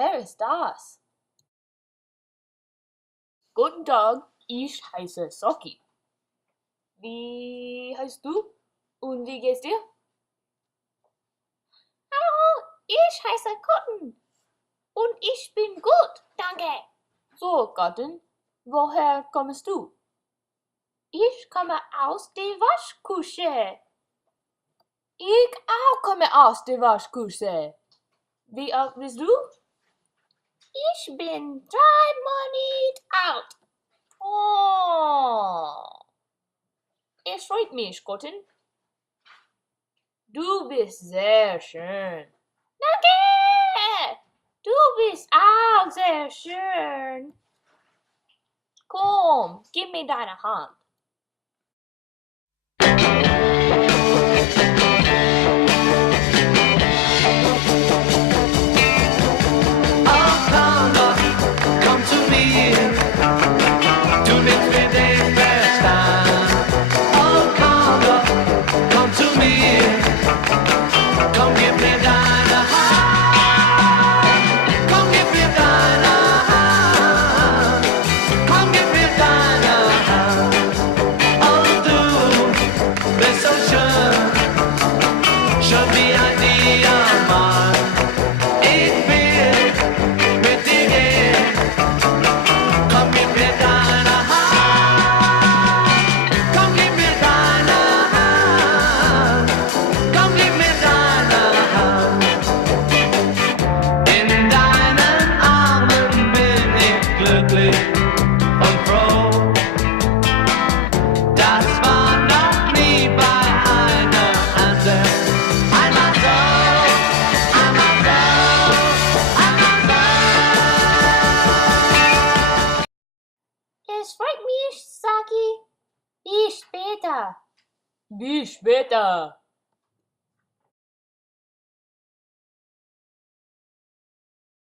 Wer ist das? Guten Tag, ich heiße Soki. Wie heißt du? Und wie geht's dir? Hallo, ich heiße Cotton und ich bin gut, danke. So, Gattin, woher kommst du? Ich komme aus der Waschküche. Ich auch komme aus der Waschküche. Wie alt bist du? Ich bin 3 Monate alt. Oh, es freut mich, Gattin. Du bist sehr schön. Danke! Du bist auch sehr schön. Komm, gib mir deine Hand. Come to me, du nimmst mir den Verstand. Oh, komm zu mir, komm, gib mir deine Hand. Komm, gib mir deine Hand. Komm, gib mir deine Hand. Oh, du bist so schön, schön wie ein Diamant. Ich will mit dir gehen. Komm, gib mir deine Hand. Komm, gib mir deine Hand. Komm, gib mir deine Hand. In deinen Armen bin ich glücklich und froh. Das war noch nie bei einer anderen. Einmal so, einmal so, einmal so. Es freut mich, Saki. Bis später. Bis später.